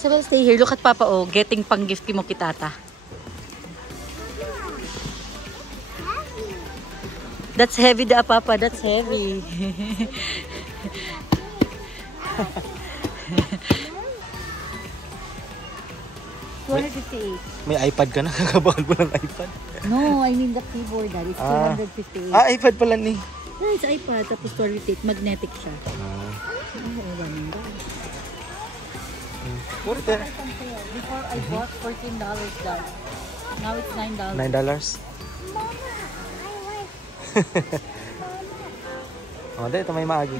Isabel, stay here. Look at Papa, oh. Getting pang gift mo kitata. That's heavy, da, Papa. That's heavy. 258. May iPad ka na? Kakabahan mo ng iPad? No, I mean the keyboard, Dad. It's 258. iPad pala ni. Yeah, it's iPad. Tapos 258. Magnetic siya. Worth it. Before I bought $14, Dad. Now it's $9. $9? Mama, I like. O, ito may maagi.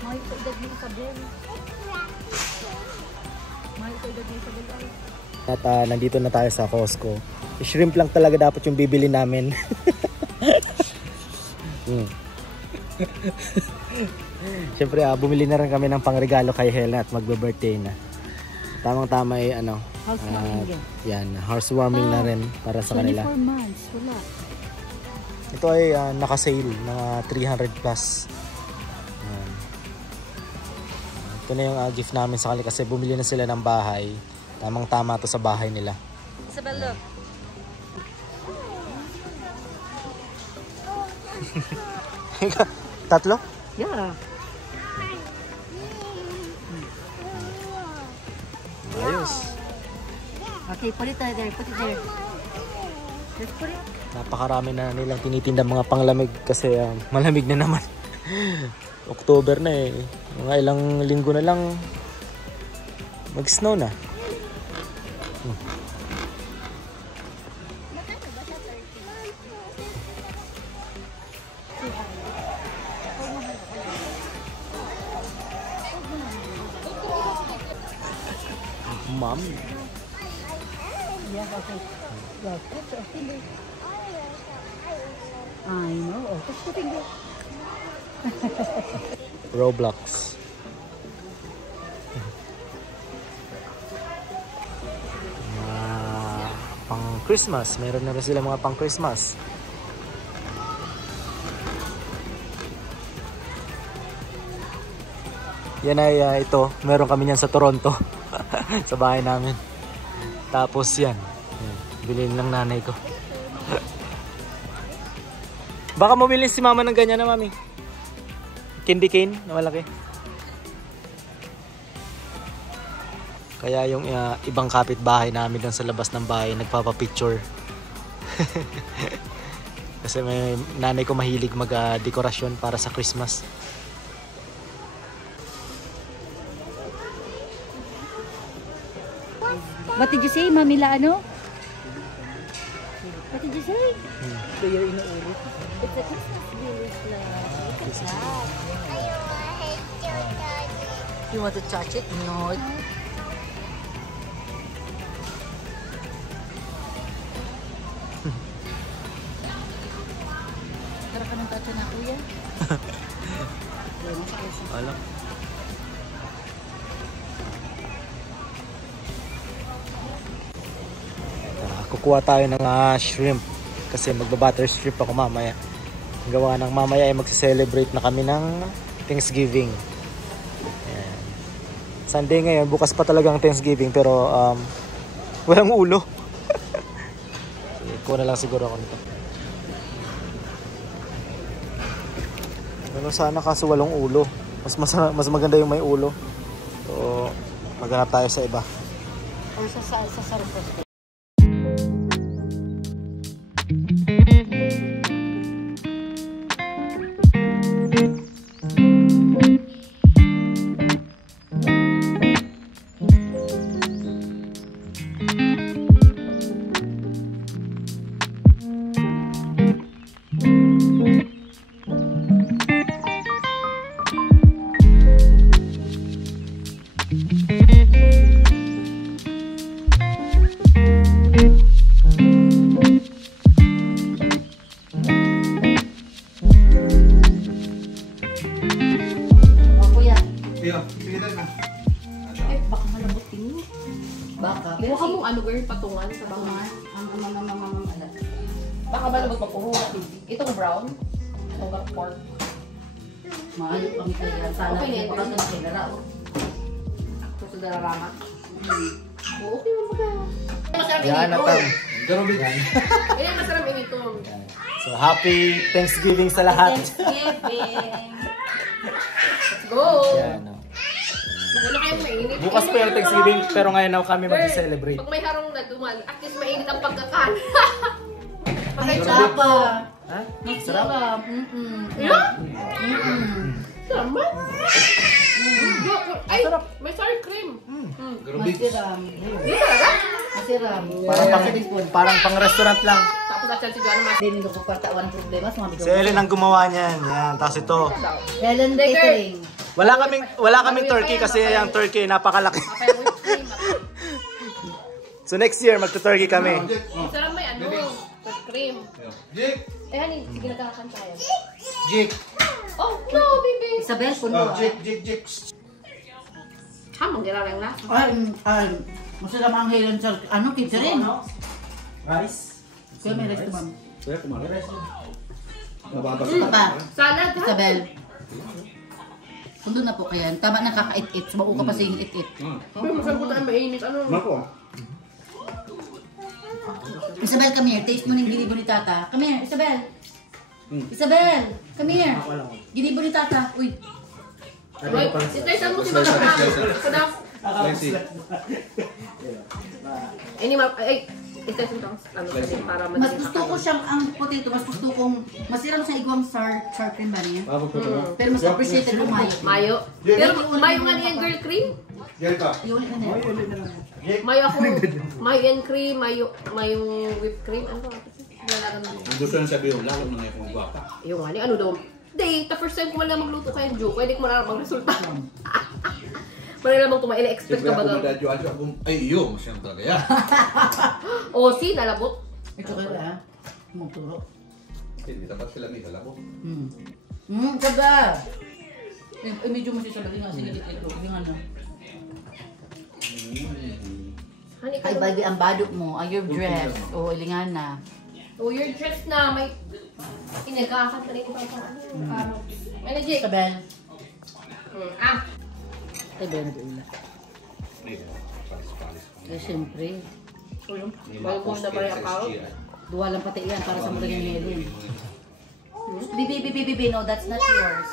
Mahal sa edad ni Isabel. Mahal sa edad ni Isabel. At nandito na tayo sa Costco. Shrimp lang talaga dapat yung bibili namin. Siyempre bumili na rin kami ng pangregalo kay Helen at magbe-birthday na. Tamang-tama ay Housewarming yan, housewarming na rin para sa kanila. 24 months, wala. Ito ay naka-sale ng 300 plus. Ito na yung gift namin sa kanila kasi bumili na sila ng bahay. Tamang-tama to sa bahay nila. Isabel, look. Tatlo? Yeah. Ayos. Okay, put it there. Put it there. Just put it. Napakarami na nilang tinitinda mga panglamig kasi malamig na naman. October na eh. Mga ilang linggo na lang mag-snow na. Mom. Yeah, okay. Yeah, put your finger. I know. Oh, put your finger. Roblox. Pang Christmas. Meron na rin sila mga pang Christmas. Yan ay ito. Meron kami niyan sa Toronto. Sa bahay namin. Tapos yan. Bilhin lang nanay ko. Baka mabili si mama ng ganyan na, mami. Candy cane na malaki. Kaya yung ibang kapitbahay namin doon sa labas ng bahay nagpapapicture. Kasi may nanay ko mahilig mag-dekorasyon para sa Christmas. What did you say, Mamila, ano? What did you say? Player inuulit. It's a Christmas village lang. Look at that. I hate your daddy. You want to touch it? No. Tara ka ng touch na, kuya. Alam. Kukuha tayo ng shrimp kasi magbabutter shrimp ako mamaya. Gawa ng mamaya ay magse-celebrate na kami ng Thanksgiving. Ayan. Sunday ngayon, bukas pa talagang Thanksgiving pero walang ulo. Kuha na lang siguro ako nito. Ano sana kaso walang ulo. Mas maganda yung may ulo. So maghanap tayo sa iba. Or sa sarap. Yung ano girl, patungan sa bangan. Baka ba naman magpapuhula, baby? Itong brown. Itong pork. Mahal kami talaga. Sana Okay, hindi pa okay. kasi nila. Ito sa dararama. Oo, okay mo ba? Masarap Yan na inito. tam. Yan, masarap inito. So happy Thanksgiving sa lahat. Thanksgiving. Let's go! Yan, no. Magano kayong mainit. Bukas pa yung Thanksgiving pero ngayon na kami mag-celebrate. Pag may harong na duman, at least mainit ang pagkakan. Ay, tsapa. Ha? Sarap. Yeah? Sama? Ay, may sour cream. Masiram. Masiram. Parang pang restaurant lang. Tapos at si John mas. Hindi ko kwartawan problema. Si Ellen ang gumawa niyan. Yan. Tapos ito. Helen Catering. Wala kaming turkey kasi yung turkey napakalaki. Kaya whipped cream. So next year magto-turkey kami. Sarap may ano, whipped cream. Jake! Eh, honey, sige nagkakanta tayo. Jake! Oh, no, baby! Isabel, puno. Jake! Hamang gila lang na. Ay, masarap ang Helen sa catering. Rice? Kaya may rice to ma'am. Nababasa Pa, Salad, ha? Isabel. Kung doon na po kayan, tama na kakait-it. Subuko ka pa sa it-it. Uy, masarap ko tayo mainit. Ano? Mako. Isabel, come here. Taste mo ng ginibo ni Tata. Come here, Isabel. Isabel, come here. Ginibo ni Tata. Uy. Wait, itayin mo si Mama. Kadap. Ay, itayin mo ano kasi para Mas madali gusto ko siyang ang potato. Mas gusto kong masiram sa igwang sour cream ba niya? Pero mas appreciated ko mayo. Mayo. Pero mayo nga niyan girl cream. Jake ka. Iulit na niya. Mayo ako. Mayo and cream, mayo whipped cream. Ano ba? Lalagan mo. Ang gusto nang sabihin, lalo na ngayon kung gwapa. Yung nga, ano daw? Day, the first time ko man lang magluto kayong Joe, pwede ko man lang resulta. Pwede namang kumain, expect ka ba daw? Ay, iyo, masyang talaga yan. O, si, nalabot. Ito ka na. Muturo. Hindi dapat sila may halabo. Saga! Medyo mo siya sabi nga. Sige, ito. Yung ano. Honey, Ay, baby, ang badok mo. Ay, your dress. O, ilingan na. oh, your dress na may inagkakanta rin ibang pang ano. May na, Jake. Isabel. Ay, ba na ula? Eh, siyempre. Bago mo na ba yung account? Duwa lang pati yan para sa mga yung Helen. Bibi, no, that's not yours.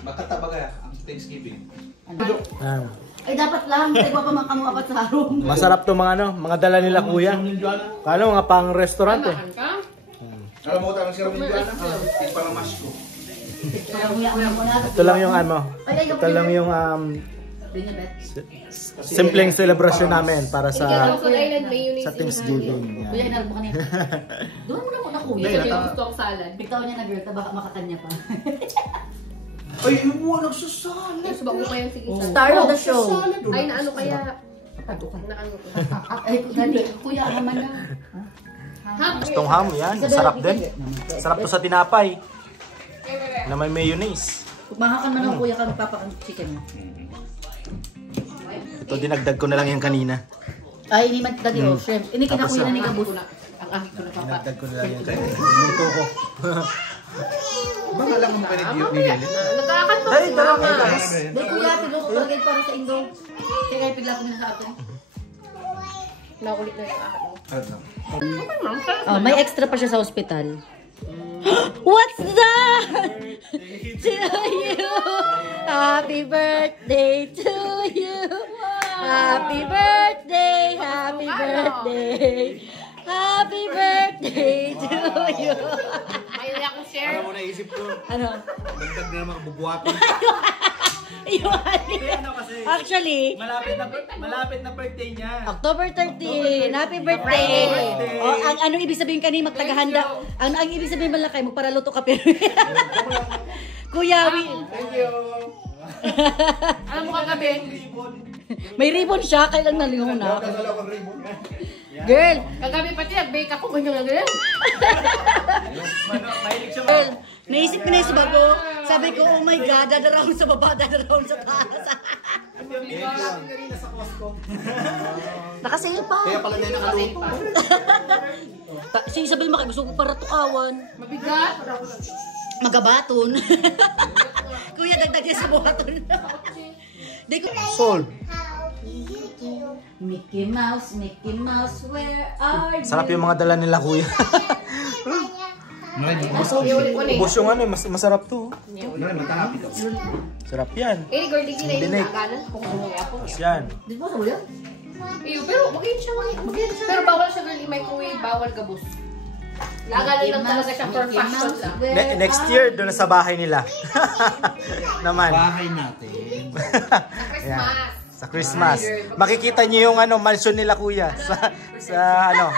Makatabaga ang Thanksgiving. Ano? Ah. Ay, dapat lang. Tigwa pa mga apat sa harong. Masarap to mga dala nila kuya. Kano mga pang restaurant eh. Makan ka? Alam mo tayo siya ng Indiana? Yung pang mask ko. Ito lang yung ito lang yung simpleng celebration namin para Sa Island, mayonnaise. sa Thanksgiving. Kuya, Yan. inarap mo kanina. Doon mo na muna, kuya. Hindi ko gusto ang salad. Bigtaw niya na, girl. Baka makakanya pa. Ay, yung mo nagsasalad. Ay, subak mo pa yung sige salad. Star of the show. Ay, naano kaya? Naano ko. Ay, dali. Kuya, haman na. Gustong ham yan, sarap din. Sarap to sa tinapay. Na may mayonnaise. Mahakan man ang kuya ka magpapakang chicken mo. Ito dinagdag ko na lang yan kanina. Ay, ini man dati oh, shrimp. Ini Tapos kinakuya na na. ni Gabus. Ang ahit ko na papa. Dinagdag ko na lang yan kanina. Luto ko. Baka lang mo ka ni Helen. Nagkakanta Dahil si dalawa Mama. guys. Dahil kuya, tinuto talaga yun para sa Indo. Kaya kaya pigla ko nila sa atin. Nakulit na yung ahit mo. Oh, may extra pa siya sa ospital. What's that? To you. Happy birthday to you. Happy birthday. Happy birthday. Happy birthday to you. May nila akong share. Alam mo naisip ko, Ano? dagdag na naman kabubuhatin. Actually, Malapit na birthday niya. October 13, happy birthday! Oh, ang ano ibig sabihin kanina magtagahanda. Ang ibig sabihin malakay mo para luto ka pero. Kuya, Thank you. Alam mo kagabi, may ribbon siya, kailan nalingaw na. Kasalaw kang ribbon. Girl, kagabi pati nag-bake ako ganyan na ganyan. girl, naisip ko na yung bago. Sabi ko, oh my God, dadarawon sa baba, dadarawon sa taas. Nakasale pa. Kaya pala na nakaluto. Si Isabel Maki, gusto ko para tukawan. Mabigat. Magabaton. Kuya, dagdag niya sa buhaton. Di ko... Sold. Mickey Mouse, where are you? Sarap yung mga dala nila kuya. Ubus yung ano, masarap to. Sarap yan. Eh, girl, di sila yung Dinig. naganan. Kung ano nga po. Yan. Di ba sa yan? Pero magayon siya. Pero bawal siya, girl, i-microwave, bawal gabos. Laganan lang talaga siya for fashion lang. Next year, doon na sa bahay nila. Naman. Bahay natin. Christmas. Sa Christmas. Makikita niyo yung ano, mansion nila kuya. Sa ano,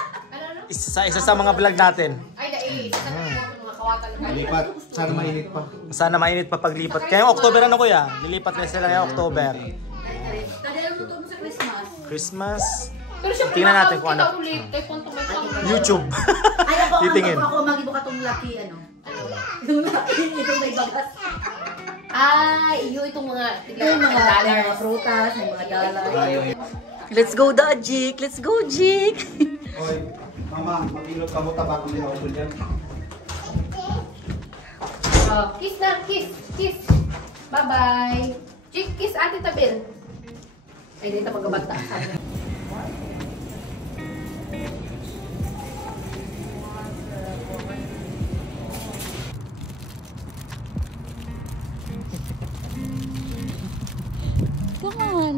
isa sa mga vlog natin. Ay, dahil. Mga kawatan. Lipat. Sana mainit pa. Sana mainit pa paglipat. Kaya October ano kuya? Lilipat na sila ngayong October. Kaya luto mo sa Christmas. Christmas. Pero syempre, Tingnan natin kung ano. YouTube. Ay, ako, Titingin. ako magibo ka tong lucky, ano? Itong lucky, itong may bagas. Ay, itong mga Yung mga prutas, may mga dalay. Let's go, Dajik! Let's go, Jik! Oy, mama, mag-ilot ka mo tabak ng lihaw dyan. Kiss na, kiss, kiss. Bye-bye. Chick, kiss Ate Tabel. Ay, dito magabata. Come on!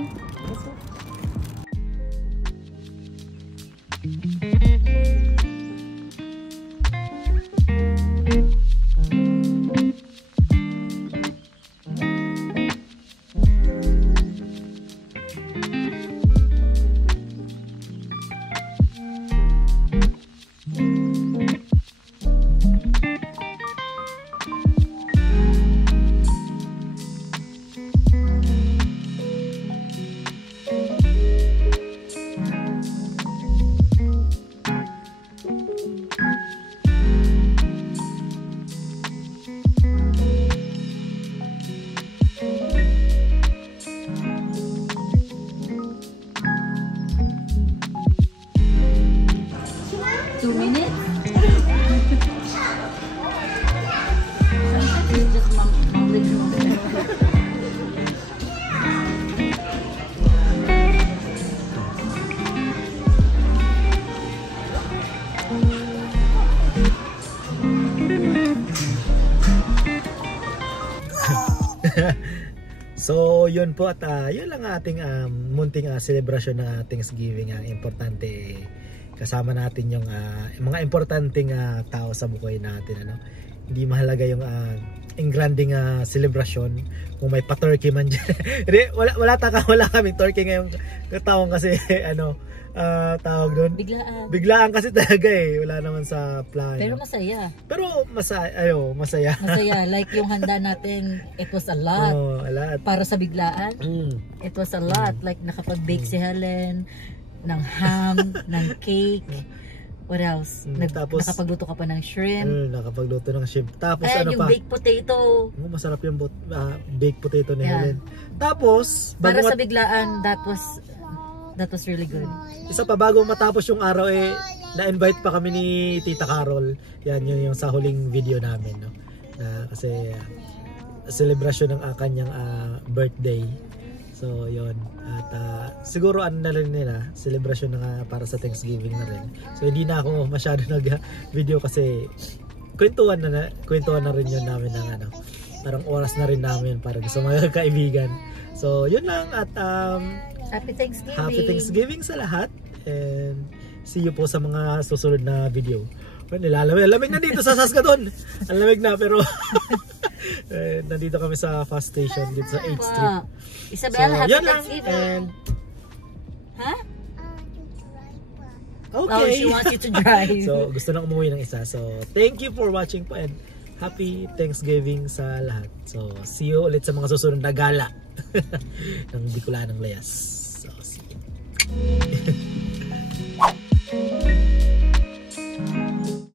So, yun po at yun lang ating munting celebration ng Thanksgiving. Importante kasama natin yung mga importanteng tao sa buhay natin, ano. Hindi mahalaga yung engranding celebration kung may pa-turkey man dyan. wala kaming turkey ngayong taong kasi ano, tawag doon. Biglaan kasi talaga wala naman sa plano. Pero masaya. Pero masaya. Masaya. Like yung handa natin, it was a lot. Oh, a lot. Para sa biglaan, it was a lot. Like nakapag-bake si Helen ng ham, ng cake. What else? Tapos, nakapagluto ka pa ng shrimp. Nakapagluto ng shrimp. Tapos yung baked potato. Masarap yung baked potato ni Helen. Tapos, para sa biglaan, that was really good. Isa pa, bago matapos yung araw na-invite pa kami ni Tita Carol. Yan yung sa huling video namin, no? Kasi celebration ng kanyang birthday. So, yun. At siguro na rin nila, celebration na para sa Thanksgiving na rin. So, hindi na ako masyado nag-video kasi kwentuhan na rin yun namin ng parang oras na rin namin para sa mga kaibigan. So, yun lang at Happy Thanksgiving! Happy Thanksgiving sa lahat and see you po sa mga susunod na video. Lamig na dito sa Saskatoon. Ang lamig na pero nandito kami sa fast station dito sa 8th Street. Isabel, so, happy Thanksgiving! And huh? okay. Oh, she wants you to drive. So, gusto nang umuwi ng isa. So, thank you for watching po and happy Thanksgiving sa lahat. So, see you ulit sa mga susunod na gala ng Bicolanang Layas. So, see you.